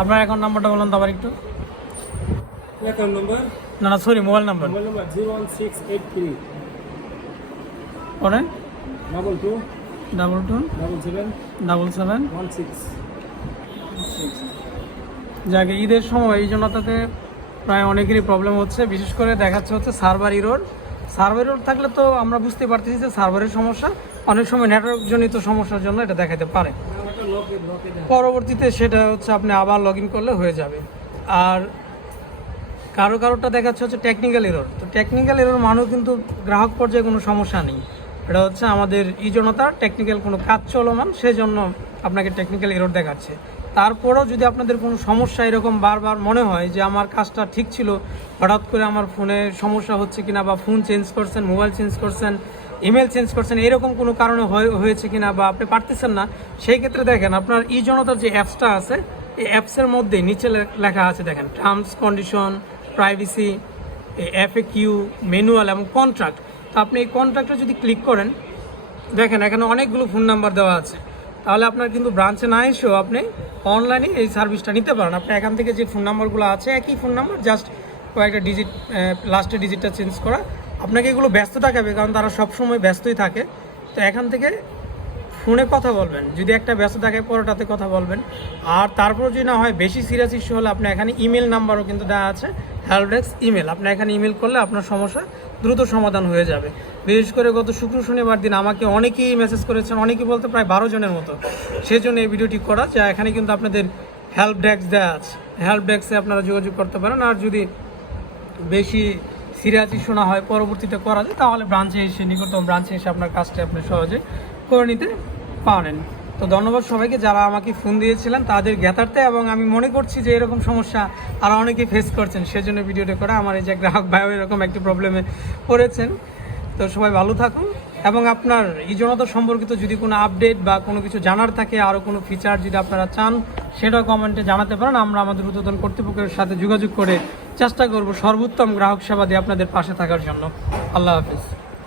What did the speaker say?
আপনার অ্যাকাউন্ট নাম্বারটা বলুন তো আবার একটু। অ্যাকাউন্ট নম্বর না না সরি মোবাইল নাম্বার মোবাইল নম্বর zero one six eight three পরে double two double two double seven double seven one six যাকে ঈদের সময় এই জন্য তাতে প্রায় অনেকেরই প্রবলেম হচ্ছে। বিশেষ করে দেখাচ্ছে হচ্ছে সার্ভার ইরোড সার্ভার ইরোড থাকলে তো আমরা বুঝতে পারতেছি যে সার্ভারের সমস্যা। অনেক সময় নেটওয়ার্ক জনিত সমস্যার জন্য এটা দেখাতে পারে। পরবর্তীতে সেটা হচ্ছে আপনি আবার লগ করলে হয়ে যাবে। আর কারও কারোটা দেখাচ্ছে হচ্ছে টেকনিক্যাল এরর তো টেকনিক্যাল এরর মানেও কিন্তু গ্রাহক পর্যায়ে কোনো সমস্যা নেই। এটা হচ্ছে আমাদের ইজনতার টেকনিক্যাল কোনো কাজ চলমান, সেজন্য আপনাকে টেকনিক্যাল এরর দেখাচ্ছে। তারপরেও যদি আপনাদের কোনো সমস্যা এরকম বারবার মনে হয় যে আমার কাজটা ঠিক ছিল, হঠাৎ করে আমার ফোনে সমস্যা হচ্ছে কিনা বা ফোন চেঞ্জ করছেন মোবাইল চেঞ্জ করছেন ইমেল চেঞ্জ করছেন, এরকম কোনো কারণে হয়ে- হয়েছে কিনা বা আপনি পারতেছেন না, সেই ক্ষেত্রে দেখেন আপনার ই জনতার যে অ্যাপসটা আছে, এই অ্যাপসের মধ্যে নিচে লেখা আছে দেখেন terms condition privacy FAQ manual এবং কন্ট্রাক্ট তো আপনি এই কন্ট্রাক্টে যদি ক্লিক করেন, দেখেন এখানে অনেকগুলো ফোন নাম্বার দেওয়া আছে। তাহলে আপনার কিন্তু ব্রাঞ্চে না এসেও আপনি অনলাইনে এই সার্ভিসটা নিতে পারেন। আপনি এখান থেকে যে ফোন নাম্বারগুলো আছে, একই ফোন নাম্বার জাস্ট কয়েকটা ডিজিট লাস্টের ডিজিটটা চেঞ্জ করা আপনাকে এগুলো ব্যস্ত দেখাবে, কারণ তারা সবসময় ব্যস্তই থাকে। তো এখান থেকে ফোনে কথা বলবেন, যদি একটা ব্যস্ত থাকে, পরোটাতে কথা বলবেন। আর তারপর যদি না হয়, বেশি সিরিয়াস ইস্যু হলে আপনার এখানে ইমেল নাম্বারও কিন্তু দেওয়া আছে হেল্প ডেস্ক ইমেল আপনি এখানে ইমেল করলে আপনার সমস্যা দ্রুত সমাধান হয়ে যাবে। বিশেষ করে গত শুক্র শনিবার দিন আমাকে অনেকেই মেসেজ করেছেন, অনেকেই বলতে প্রায় বারো জনের মতো। সেজন্য এই ভিডিওটি করা, যা এখানে কিন্তু আপনাদের হেল্প ডেস্ক দেওয়া আছে। হেল্প ডেস্কে আপনারা যোগাযোগ করতে পারেন, আর যদি বেশি সিরিয়াস শোনা হয়, পরবর্তীতে করা যায়। তাহলে ব্রাঞ্চে এসে, নিকটতম ব্রাঞ্চে এসে আপনার কাজটা আপনি সহজে করে নিতে পারেন। তো ধন্যবাদ সবাইকে যারা আমাকে ফোন দিয়েছিলেন তাদের জ্ঞাতার্থে এবং আমি মনে করছি যে এরকম সমস্যা আর অনেকে ফেস করছেন, সেজন্য ভিডিওটা করা আমার এই যে গ্রাহক ভাইও এরকম একটি প্রবলেমে পড়েছেন। তো সবাই ভালো থাকুন এবং আপনার এই ইজনতা সম্পর্কিত যদি কোনো আপডেট বা কোনো কিছু জানার থাকে আরও কোনো ফিচার যদি আপনারা চান সেটা কমেন্টে জানাতে পারেন। আমরা আমাদের উদ্বোধন কর্তৃপক্ষের সাথে যোগাযোগ করে চেষ্টা করব সর্বোত্তম গ্রাহক সেবা দিয়ে আপনাদের পাশে থাকার জন্য। আল্লাহ হাফিজ।